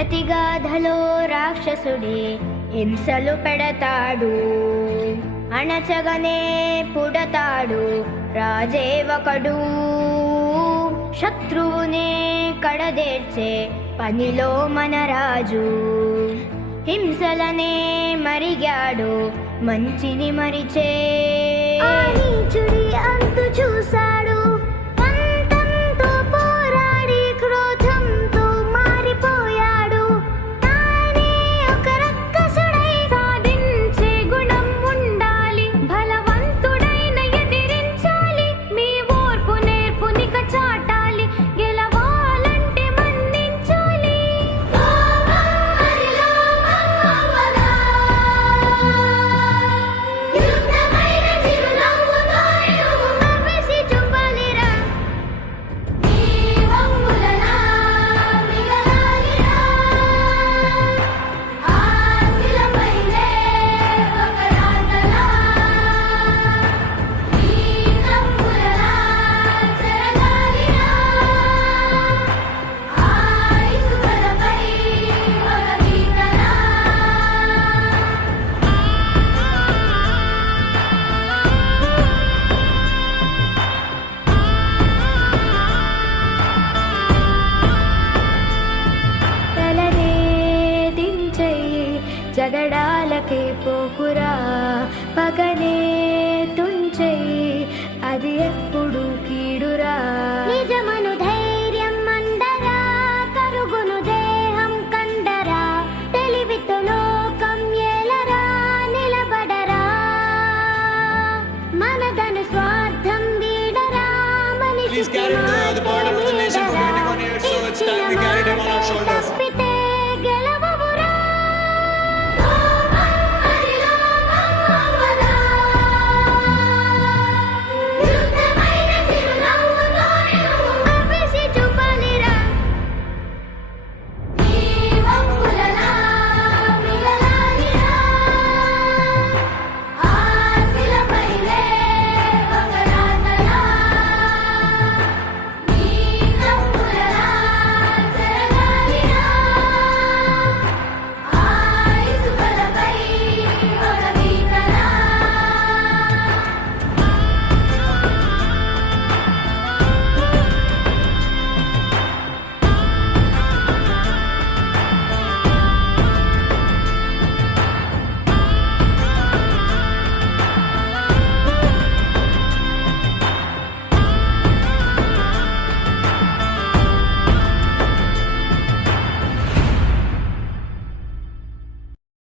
ప్రతి గాథలో రాక్షసుడే హింసలు పెడతాడు, అణచగనే పుడతాడు రాజే ఒకడు. శత్రువునే కడదేర్చే పనిలో మన రాజు, హింసలనే మరిగాడు మంచిని మరిచే. ఆ నీచుడి అంతు చూశాడు, పంతంతో పోరాడి క్రోధంతో మారిపోయాడు. తానే ఒక రక్కసుడై సాధించే గుణం ఉండాలి, బలవంతుడైన ఎదిరించాలి. మీ ఓర్పు నేర్పునిక చాటాలి, గెలవాలంటే మన్నించాలి. జగడాలకే పోకురా, పగనే తుంచెయ్యి, అది ఎప్పుడు